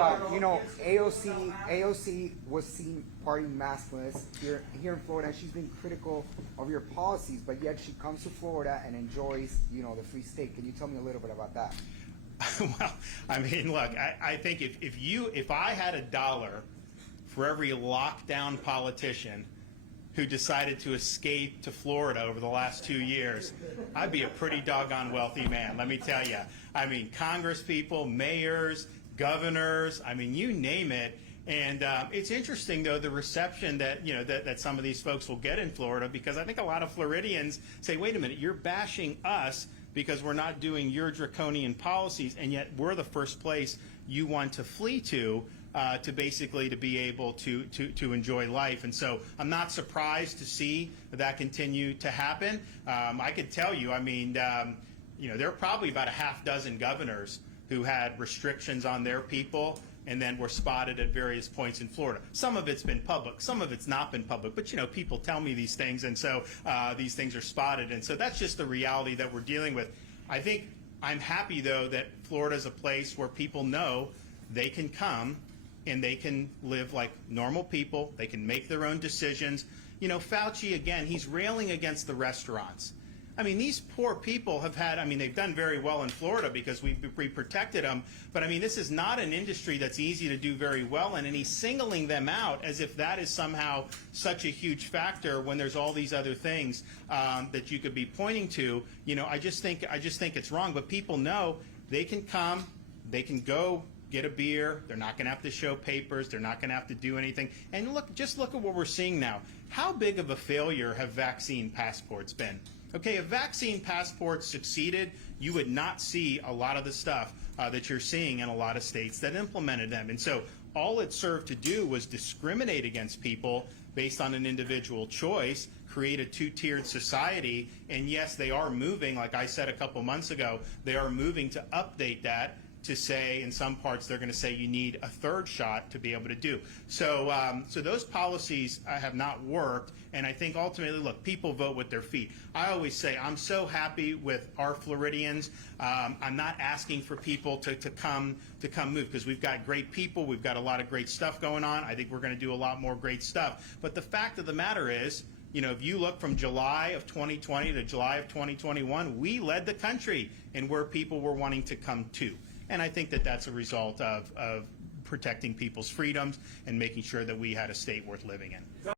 about, AOC was seen partying maskless here in Florida, and she's been critical of your policies, but yet she comes to Florida and enjoys, the free state. Can you tell me a little bit about that? Well, I mean, look, I think if I had $1 for every lockdown politician who decided to escape to Florida over the last 2 years, I'd be a pretty doggone wealthy man, let me tell you. I mean, Congress people, mayors, governors, I mean, you name it. And it's interesting, though, the reception that, that some of these folks will get in Florida, because I think a lot of Floridians say, wait a minute, you're bashing us because we're not doing your draconian policies, and yet we're the first place you want to flee to basically to be able to enjoy life. And so I'm not surprised to see that continue to happen. I could tell you, I mean, there are probably about a half dozen governors who had restrictions on their people and then were spotted at various points in Florida. Some of it's been public, some of it's not been public, but people tell me these things, and so these things are spotted, and so that's just the reality that we're dealing with. I think I'm happy, though, that Florida is a place where people know they can come and they can live like normal people, they can make their own decisions. Fauci, again, he's railing against the restaurants. I mean, these poor people have had, they've done very well in Florida because we protected them, but this is not an industry that's easy to do very well in, and he's singling them out as if that is somehow such a huge factor when there's all these other things that you could be pointing to. I just think it's wrong, but people know they can come, they can go get a beer, they're not going to have to show papers, they're not going to have to do anything. And just look at what we're seeing now. How big of a failure have vaccine passports been? Okay, if vaccine passports succeeded, you would not see a lot of the stuff that you're seeing in a lot of states that implemented them. And so all it served to do was discriminate against people based on an individual choice, create a two-tiered society. And yes, they are moving, like I said a couple months ago, they are moving to update that to say, in some parts, they're going to say you need a third shot to be able to do. So those policies have not worked, and I think ultimately, look, people vote with their feet. I always say I'm so happy with our Floridians. I'm not asking for people to come move, because we've got great people, we've got a lot of great stuff going on. I think we're going to do a lot more great stuff. But the fact of the matter is, if you look from July of 2020 to July of 2021, we led the country in where people were wanting to come to. And I think that that's a result of protecting people's freedoms and making sure that we had a state worth living in.